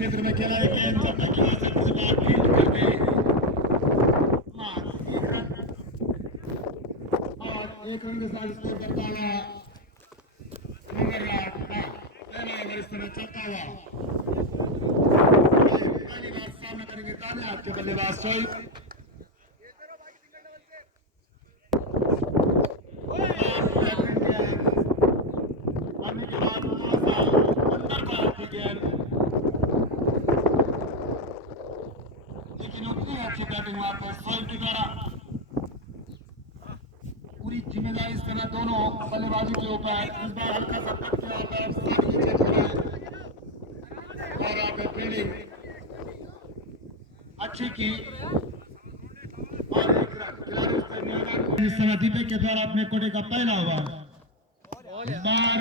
क्षेत्र में खेला है गेंद जब तक कि से बात फील्ड करके और एक रन के साथ स्कोर करता हुआ मगर पहला ओवर इस समय चलता हुआ पहली बार सामना करेंगे दाने हाथ के बल्लेबाज शोएब पूरी जिम्मेदारी इस समय दोनों बल्लेबाजी के ऊपर इस बार हल्का सा और आप फील्डिंग अच्छी की और इस समय दीपक के द्वारा अपने कोटे का पहला ओवर इस बार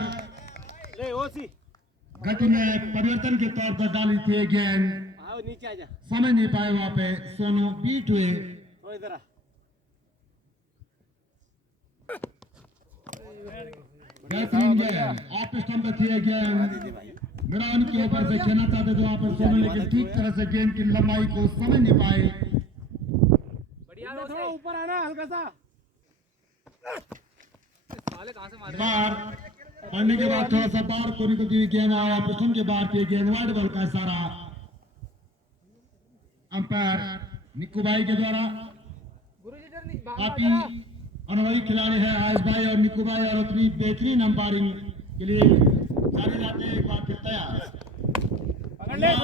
गति में परिवर्तन के तौर पर डाली थी गेंद समझ नहीं पाए वहां पे सोनू बीट हुए बेहतरीन गेंद ऑफ स्टंप पे थी गेंद ग्राउंड के ऊपर से खेलना चाहते थे वहां पर सोनू लेकिन ठीक तरह से गेंद की लंबाई को समझ नहीं पाए थोड़ा ऊपर आना हल्का सा बार पढ़ने के बाद थोड़ा सा बाहर को निकलती हुई गेंद आया प्रथम के बाहर की गेंद वाइड बॉल का इशारा अंपायर निक्कू भाई के द्वारा काफी अनुभवी खिलाड़ी है आयुष भाई और निक्कू भाई और अपनी बेहतरीन अंपायरिंग के लिए जाने जाते हैं एक बार फिर तैयार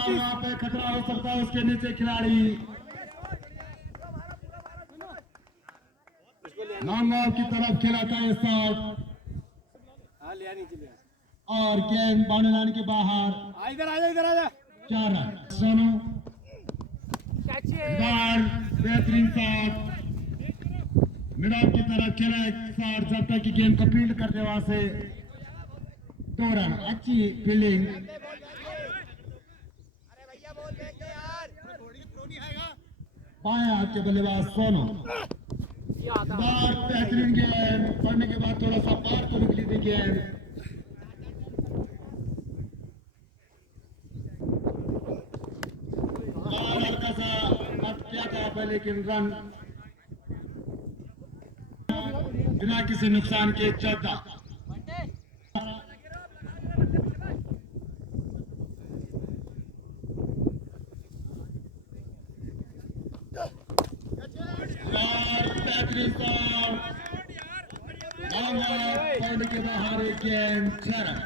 वहां पे खतरा हो सकता है उसके नीचे खिलाड़ी लॉन्ग ऑफ की तरफ खेला था इस शॉट और गेंद बाउंड्री लाइन के बाहर इधर आजा 4 रन सोनू बेहतरीन शॉट मिड ऑफ की तरफ खेला एक शॉट जब तक कि गेंद को फील्ड करते वहां से 2 रन अच्छी फील्डिंग पाया आपके बल्लेबाज सोनू बेहतरीन गेंद पढ़ने के बाद थोड़ा सा बाहर को निकली थी गेंद हल्का सा मत किया था पहले लेकिन रन बिना किसी नुकसान के 14 पॉइंट के बाहर एक गेंद 6 रन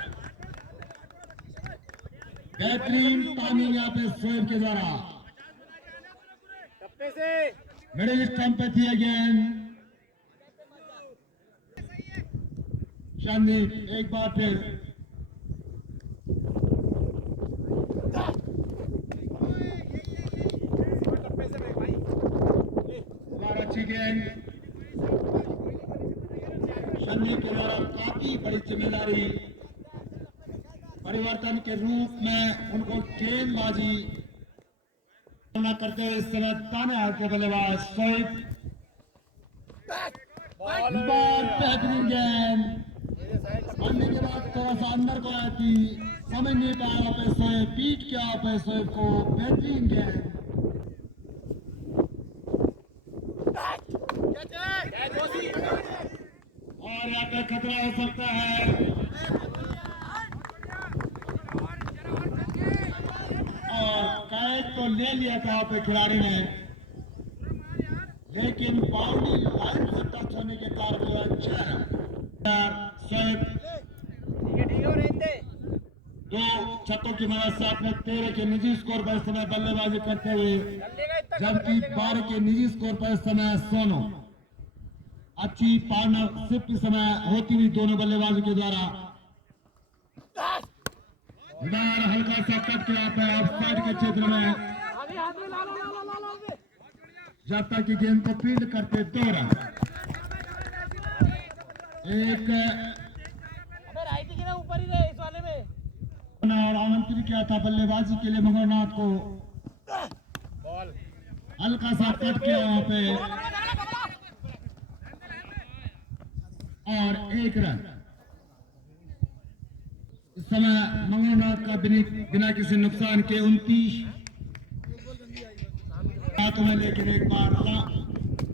बेहतरीन टाइमिंग यहाँ पे शोएब के द्वारा मिडिल स्टंप पे थी गेंद शानदीप एक बार फिर अच्छी गेंद शानदीप के द्वारा काफी बड़ी जिम्मेदारी परिवर्तन के रूप में उनको गेंदबाजी करते हुए इस समय ताने हाथ के बल्लेबाज शोएब बेहतरीन गेंद बनने के बाद थोड़ा सा अंदर को आती समझ नहीं पाया पे शोएब पीट किया पे शोएब को बेहतरीन गेंद और यहाँ पे खतरा हो सकता है और कैच तो ले लिया था पे खिलाड़ी ने लेकिन बाउंड्री लाइन से टच होने के कारण शोएब 2 छक्कों की मदद से अपने 13 के निजी स्कोर पर इस समय बल्लेबाजी करते हुए जबकि 12 के निजी स्कोर पर इस समय सोनू अच्छी पार्टनरशिप की समय होती हुई दोनों बल्लेबाजों के द्वारा हल्का सा कट किया पे ऑफ साइड के क्षेत्र में जब तक कि गेंद को फील्ड करते 2 रन एक आमंत्रित किया था बल्लेबाजी के लिए मंगलनाथ को हल्का सा कट किया वहां पे और 1 रन इस समय मंगलनाथ का बिना किसी नुकसान के 29 हाथों में, लेकिन एक बार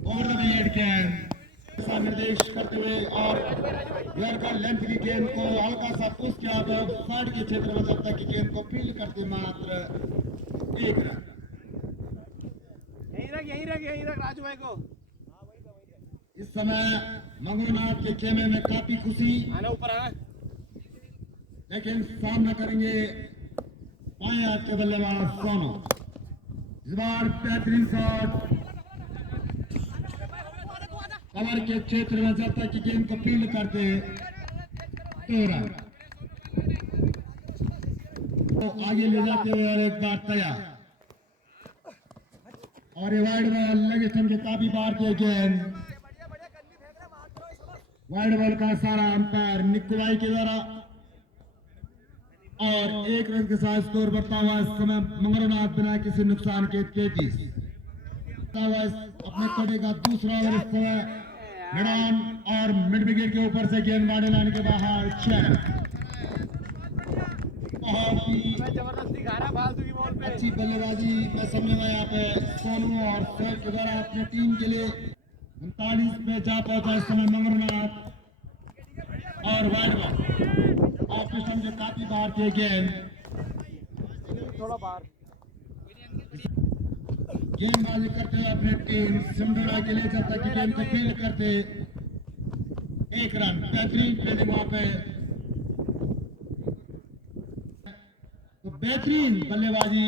ओवर द विकेट गेंद ऐसा निर्देश करते हुए और प्लेयर का लेंथ की गेंद को हल्का सा पुश किया तो साइड के क्षेत्र में जब तक की गेंद को फील्ड करते मात्र 1 रन। यहीं रख राजू भाई को। इस समय मंगलनाथ के खेमे में काफी खुशी, आना ऊपर आना। लेकिन सामना करेंगे बाएं हाथ के बल्लेबाज सोनू। इस बार बेहतरीन शॉट कवर के क्षेत्र में जब तक की गेंद को फील्ड करते 2 रन। तो आगे ले जाते हुए और एक बार तैयार और वाइड बॉल लगे के काफी बार के गेंद वाइड बॉल का सारा अंपायर निक्कू भाई के द्वारा और 1 रन के साथ स्कोर बढ़ता हुआ इस समय मंगलनाथ बिना किसी नुकसान के 33 अपने कड़े का दूसरा ओवर। इस समय मैदान और मिड विकेट के ऊपर से गेंद मारने लाने के बाहर 6 बहुत ही जबरदस्ती खा रहा फालतू की बॉल पे। अच्छी बल्लेबाजी मैं समझूंगा यहाँ पे सोनू और शोएब के द्वारा अपने टीम के लिए 39 पे जा पहुंचा इस समय मंगलनाथ और वाइड बॉल ऑफ स्टंप के काफी बाहर के गेंद थोड़ा बाहर गेंदबाजी करते हुए अपनी टीम सिमडोरा के लिए जब तक की गेंद को फील्ड करते 1 रन। बेहतरीन फील्डिंग वहां पे, तो बेहतरीन बल्लेबाजी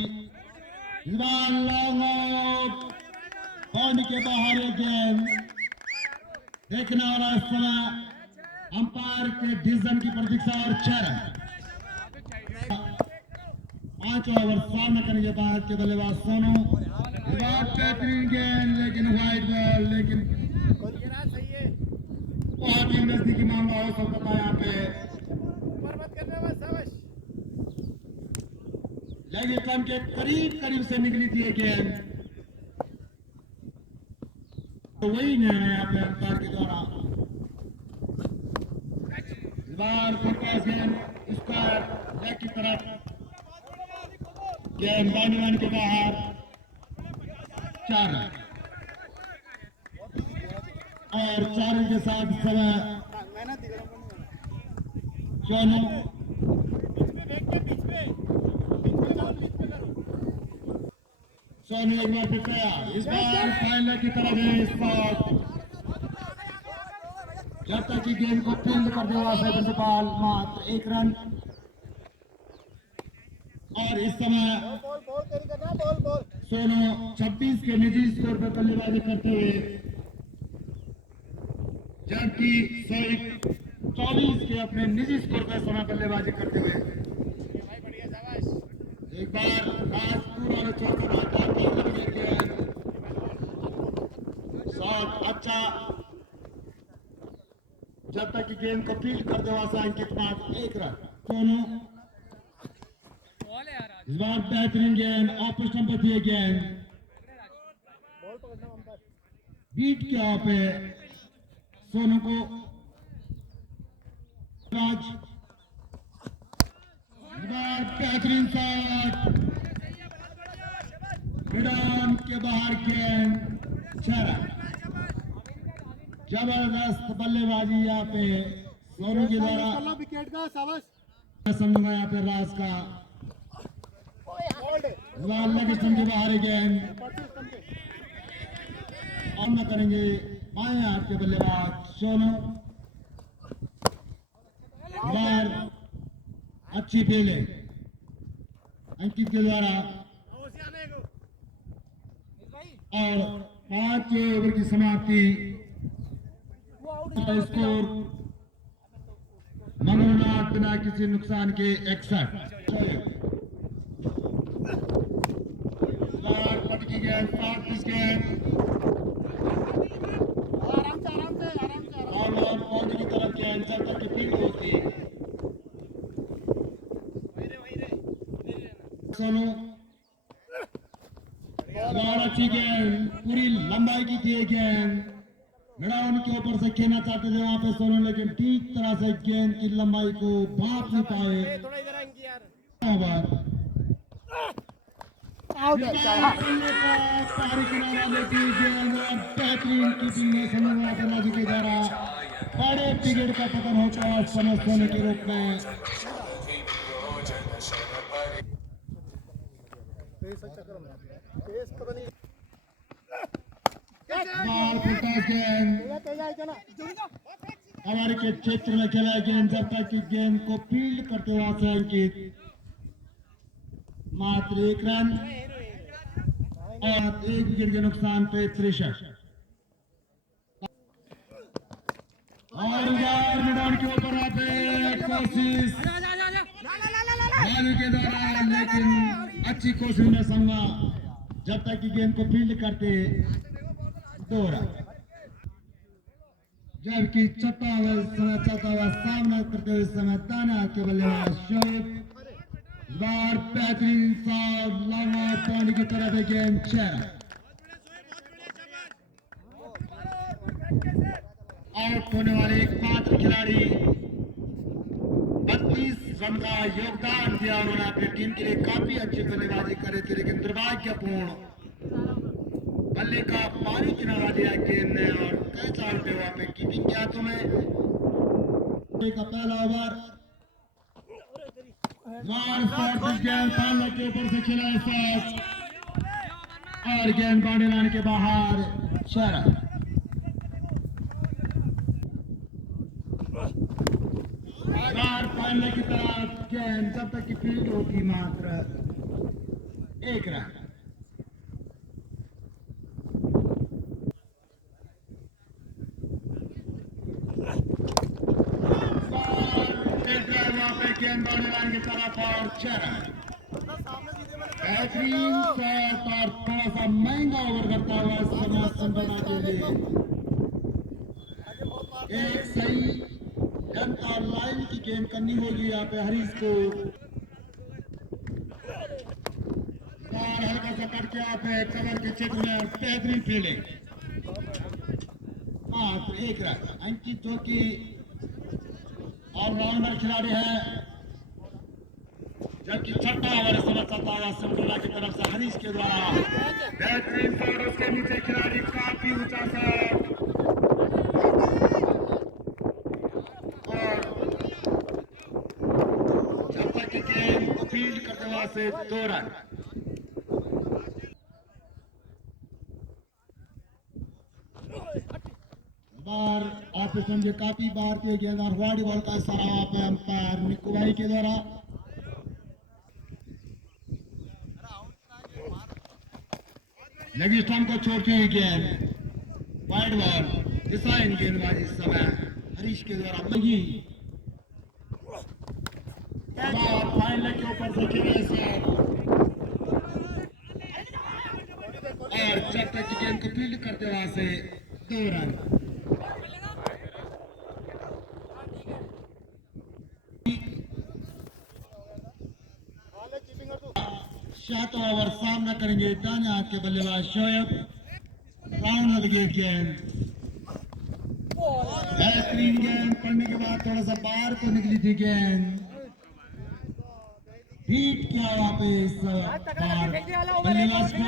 इस बार लॉन्ग आउट बाउंड्री के बाहर एक गेंद देखने वाला इस समय अंपायर के डिसीजन की प्रतीक्षा और 6 रन। 5 ओवर सामना करेंगे बाहर के बल्लेबाज सोनू। बेहतरीन गेंद लेकिन वाइड बॉल, लेकिन बहुत ही नजदीकी मामला हो सकता था यहाँ पे। लेग स्टंप के करीब से निकली थी ये गेंद, तो वही निर्णय यहाँ पे अंपायर के द्वारा। इस बार फुटपास गेंद स्क्वायर लेग की तरफ, गेंद बाउंड्री के बाहर 4 रन और 4 रन के साथ समय सोनू एक बार फिर तैयार। इस बार फाइनल की तरफ है इस शॉट जब तक की गेंद को फील्ड कर देगा प्रिंसिपाल मात्र 1 रन। और इस समय सोनू 26 के निजी स्कोर पर बल्लेबाजी करते हुए, जबकि शोएब 24 के अपने निजी स्कोर पर समय बल्लेबाजी करते हुए एक बार पूरा शॉट अच्छा जब तक की गेंद को फील्ड कर दे अंकित मात्र 1 रन। सोनू इस बार बेहतरीन गेंद ऑफ स्टंप पर दिए गेंद बीट के ऑफ पे सोनू को राज। इस बार बेहतरीन शॉट मैदान के बाहर गेंद 6 रन। जबरदस्त बल्लेबाजी यहाँ पे सोनू के द्वारा। विकेट का शाबाश समझूंगा यहाँ पे राज का लेग स्टंप के बाहर गेंद सामना करेंगे बाएं हाथ के बल्लेबाज सोनू। बार अच्छी फील्डिंग अंकित के द्वारा और 5 ओवर की समाप्ति। स्कोर मंगलनाथ बिना किसी नुकसान के 61। पटकी गेंद 7 पिच गेंद आराम से और पौधे की तरफ गेंद जब तक की फील्ड होती है। सोनू अच्छी गेंद पूरी लंबाई की थी गेंद ग्राउंड के ऊपर से खेलना चाहते थे वहां पे सोनू, लेकिन ठीक तरह से गेंद की लंबाई को भाप नहीं पाए। थोड़ा इधर आएंगे यार। ओवर आउट है चला। पारी किनारा लेती गेंद और बेहतरीन कीपिंग में सोनू बालाजी के द्वारा बड़े विकेट का पतन होता है समय सोने के रूप में। बॉल फुटबॉल गेंद हमारे के क्षेत्र में खेला गेंद, जब तक कि गेंद को फील्ड करते हुए से अंकित मात्र 1 रन और 1 विकेट के नुकसान पे 63। और यार मैदान के ऊपर आते कोशिश के द्वारा, लेकिन अच्छी कोशिश में संगा, जब तक कि गेंद को फील्ड करते 2 रन। जबकि चलता हुआ सामना करते हुए समय दाना के बल्लेबाज शोएब बार बेहतरीन सा लॉन्ग पानी की तरफ गेंद 6 रन। आउट होने वाले एकमात्र खिलाड़ी 32 रन का योगदान दिया उन्होंने अपनी टीम के लिए, काफी अच्छी बल्लेबाजी करे थे, लेकिन दुर्भाग्यपूर्ण बल्ले का पानी किनारा दिया गेंद ने और कई चार पे वहां पे कीपिंग के हाथों में। का पहला ओवर गेंद पालक के ऊपर से खेला है और गेंद बाउंड्री लाइन के बाहर 6 रन। पालने की तरफ गेंद जब तक की फील्ड होगी मात्र 1 रन। गेंद बाउंड्री लाइन की तरफ और 6 रन। बेहतरीन शॉट और थोड़ा सा महंगा ओवर करता हुआ समाज संभालना के लिए एक सही जनता लाइन की गेंद करनी होगी यहाँ पे हरीश को। और हल्का सा कट के यहाँ पे कवर के क्षेत्र में बेहतरीन फील्डिंग, मात्र 1 रन। अंकित जो कि ऑलराउंडर खिलाड़ी है, जबकि छठा ओवर समय चलता हुआ सिमटोला की तरफ से हरीश के द्वारा बेहतरीन शॉट, उसके नीचे खिलाड़ी काफी ऊंचा शॉट और जब तक कि गेंद फील्ड करते हुए से 2 रन। बार आप समझे काफी बार के गेंदबाज वाड़ी बॉल का इशारा पे अंपायर निक्कू भाई के द्वारा। लेग स्टंप को छोड़ती हुई गेंद वाइड बॉल डिजाइन गेंदबाजी समय हरीश के द्वारा लगी। फाइनल के ऊपर से खेले से और जब तक की गेंद को फील्ड करते वहां से 2 रन। सातवां ओवर सामना करेंगे दाने हाथ के बल्लेबाज शोएब। राउंड विकेट गेंद, बेहतरीन गेंद पड़ने के बाद थोड़ा सा बाहर को निकली थी गेंद, हिट किया वहां पे इस बार बल्लेबाज को।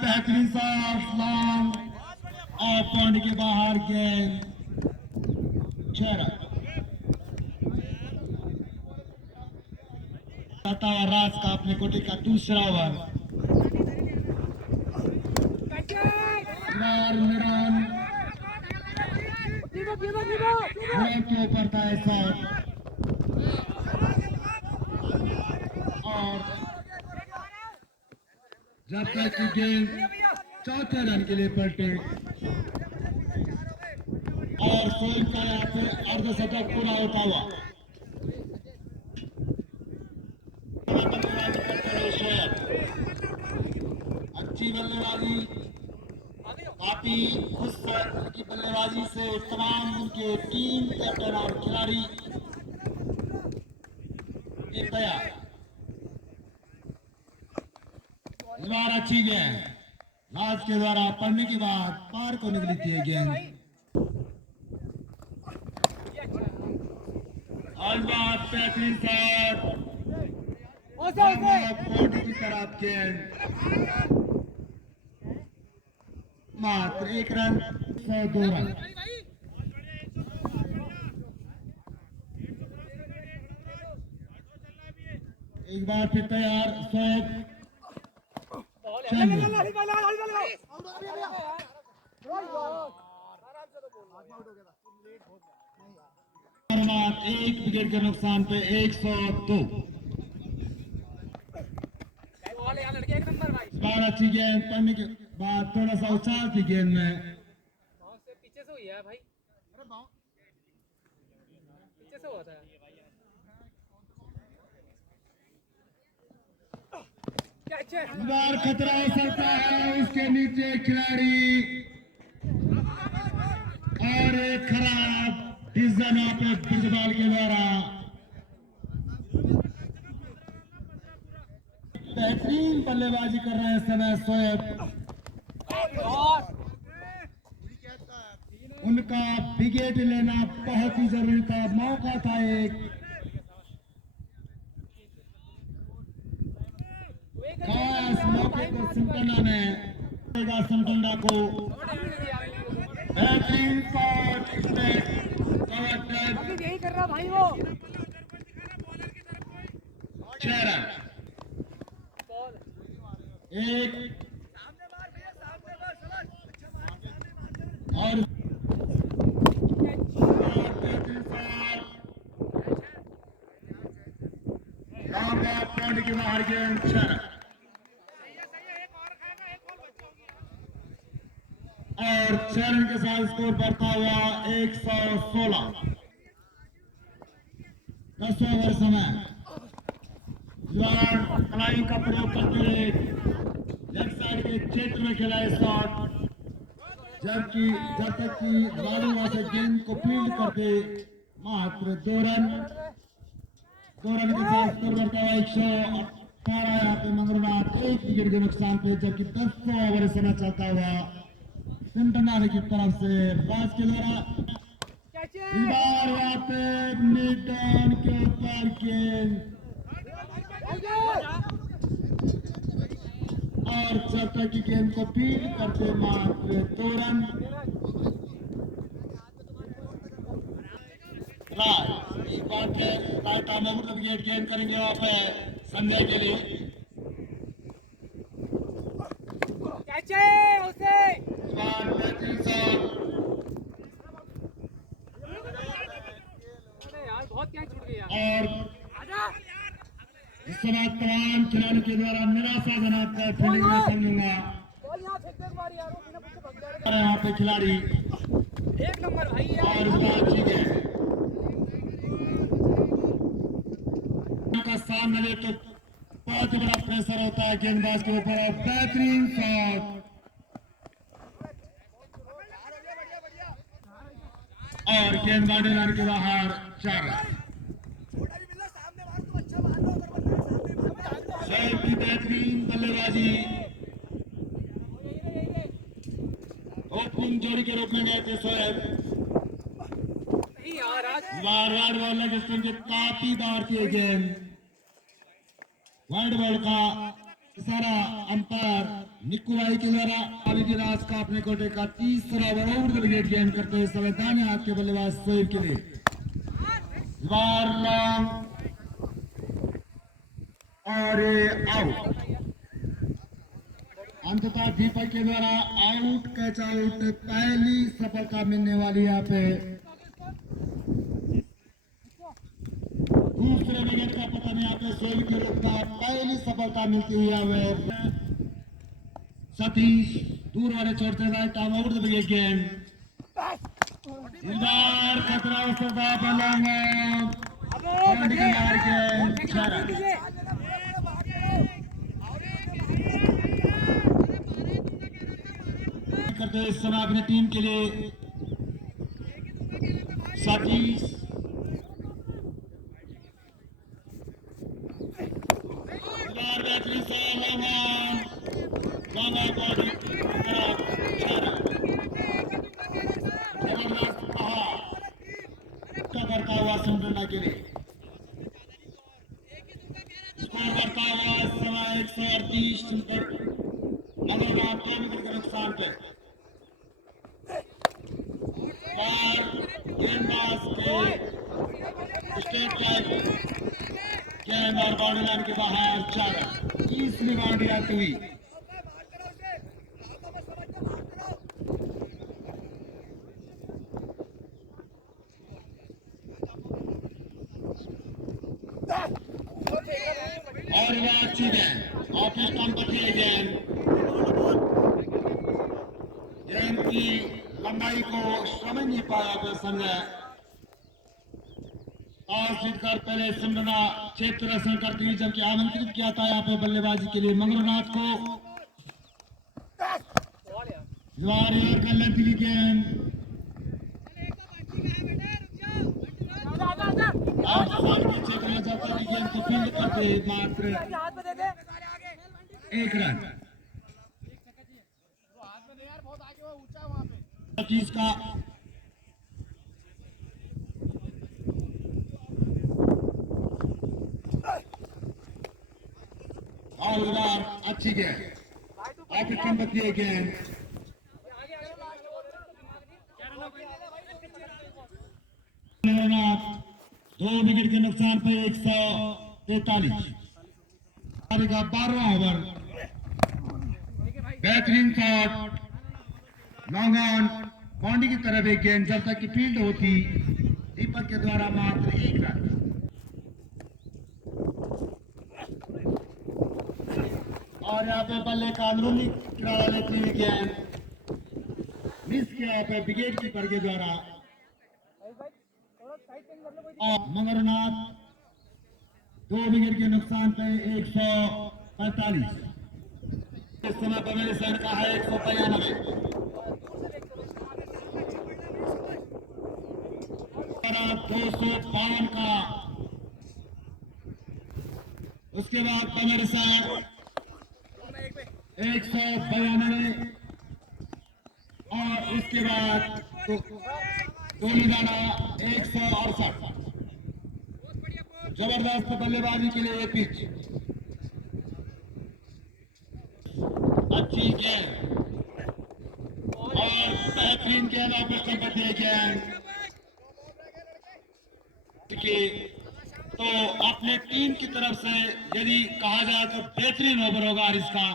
बेहतरीन सा लॉन्ग और पॉइंट के बाहर गेंद 6 रन। राज का अपने कोटे का दूसरा ओवर के ऊपर था ऐसा और जब तक की गेंद 4थे रन के लिए पलटे और सोल का यहाँ पे अर्धशतक पूरा होता हुआ अच्छी बल्लेबाजी, काफी खुश की बल्लेबाजी से तमाम उनके टीम कैप्टन और खिलाड़ी तैयार। इस बार अच्छी गेंद राज के द्वारा पढ़ने के बाद पार को निकली थी गेंद। और बात बेहतरीन शॉट बाउंड्री की तरफ गेंद मात्र 1 रन 102 रन। एक बार फिर तैयार शोएब एक विकेट के नुकसान पे 102। बार अच्छी गेंद पड़ने के बाद थोड़ा सा उछाल थी गेंद में। पीछे से हुई है भाई, पीछे से हुआ था। बार खतरा हो सकता है उसके नीचे खिलाड़ी और एक खराब डिसीजन यहाँ पे ब्रिजबाल के द्वारा। बेहतरीन बल्लेबाजी कर रहे हैं समय शोएब, उनका विकेट लेना बहुत ही जरूरी था, मौका था एक। खास मौके को सिमटना ने सिमटना को बेहतरीन शॉट यही कर रहा भाई वो। 6 रन। एक और पॉइंट की बाहर गेंद 6 रन। और 6 रन के साथ स्कोर बढ़ता हुआ 116। 10वें ओवर समय फ्लाइंग का प्रयोग करते हुए लेफ्ट साइड के क्षेत्र में खेला है शॉट, जब तक कि लालू वहां से गेंद को फील्ड करते मात्र 2 रन। 2 रन के साथ स्कोर बढ़ता हुआ 118 यहाँ पे मंगलनाथ 1 विकेट के नुकसान पे, जबकि 10वां ओवर समय चलता हुआ सिमटना की तरफ से राज के द्वारा इस बार यहाँ पे मिड ऑन के ऊपर गेंद और जब तक की गेंद को फील्ड करते मात्र 2 रन। राज एक बार फिर राइट आर्म में विकेट गेन करेंगे वहां पे संजय के लिए। बहुत क्या छूट गया। और इस समय तमाम खिलाड़ियों के द्वारा निराशाजनक फील्डिंग में समझूंगा। यहाँ पे खिलाड़ी एक नंबर भाई और इस बार ठीक है का सामने ले तो बहुत ही बड़ा प्रेशर होता है गेंदबाज के ऊपर। और बेहतरीन शॉट और गेंदबाजी लाने के बाहर 4 रन। शोएब की बेहतरीन बल्लेबाजी ओपनिंग जोड़ी के रूप में गए थे शोएब। बार वाइड बॉल लगे के काफी बार किए गेंद वाइड बॉल का इशारा अंपायर निक्कू भाई के द्वारा अभी राज का अपने कोटे का 30वां ओवर विकेट गेन करते हुए समय दाहिने हाथ के बल्लेबाज शोएब के लिए बार लॉन्ग और आउट। अंततः दीपक के द्वारा आउट कैच आउट पहली सफलता मिलने वाली यहाँ पे। दूसरे विकेट का पतन यहाँ पे शोएब के रूप का पहली सफलता मिलती हुई है। सतीश दूर वाले छोड़ते right arm over the wicket गेंद बार खतरा उसका बल्ला गेंद 6 रन। करते इस समय अपनी टीम के लिए सतीश बेहतरीन हुआ सिमरना के लिए। स्कोर बढ़ता हुआ इस समय 138 मंगलनाथ 2 विकेट के नुकसान पे। और गेंदबाज के स्टेट गेंद और बाउंड्री लाइन के बाहर 4 तीसरी बाउंड्री आती हुई। और वह अच्छी गेंद ऑफिस कंपनी गेंद की लंबाई को समझ नहीं पाया वह संजय। टॉस जीतकर पहले सिमरना क्षेत्र रक्षण करती हुई जबकि आमंत्रित किया था यहाँ पे बल्लेबाजी के लिए मंगलनाथ को। दिली गेंद आज साल के क्षेत्र में जाता है गेंद को फील्ड करते मात्र 1 रन। 25 का और अच्छी गेंद ऑफिस कंपनी गेंद मंगलनाथ 2 विकेट के नुकसान पे 143 का 12वां ओवर। बेहतरीन शॉट लॉन्ग ऑन बाउंड्री की तरफ एक गेंद जब तक की फील्ड होती दीपक के द्वारा मात्र 1 रन। और यहाँ पे बल्ले का अंदरूनी किनारा लेती हुई गेंद मिस किया पे विकेट कीपर के द्वारा। और मंगलनाथ 2 विकेट के नुकसान पे 145। इस समय बमेली सैन का है 192। 252 का उसके बाद बमेली सैन 192 और इसके बाद टोलीदाना 168। जबरदस्त बल्लेबाजी के लिए ये पिच। अच्छी गेंद और बेहतरीन गेंद वापस करते गेंद तो अपने टीम की तरफ से यदि कहा जाए तो बेहतरीन ओवर होगा इसका।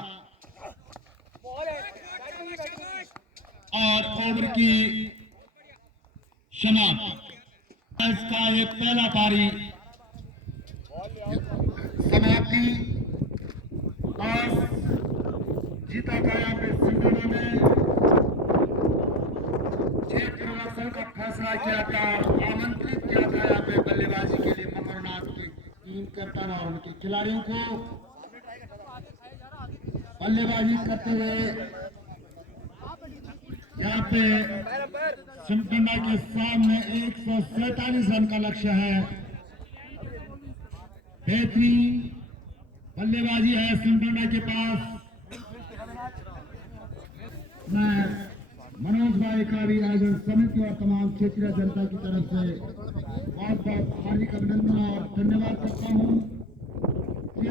और ओवर की समाप्ति इसका ये पहला पारी समाप्ति टॉस जीता था यहाँ पे सिमरना ने। क्षेत्र रक्षण का फैसला किया था, आमंत्रित किया था यहाँ पे बल्लेबाजी के लिए मंगलनाथ के टीम कैप्टन और उनके खिलाड़ियों को बल्लेबाजी करते हुए। यहाँ पे सिमरना के सामने 147 रन का लक्ष्य है। बेहतरीन बल्लेबाजी है सिमरना के पास। मैं मनोज भाई का भी आयोजन समिति और तमाम क्षेत्रीय जनता की तरफ से बहुत बहुत हार्दिक अभिनंदन और धन्यवाद करता हूँ।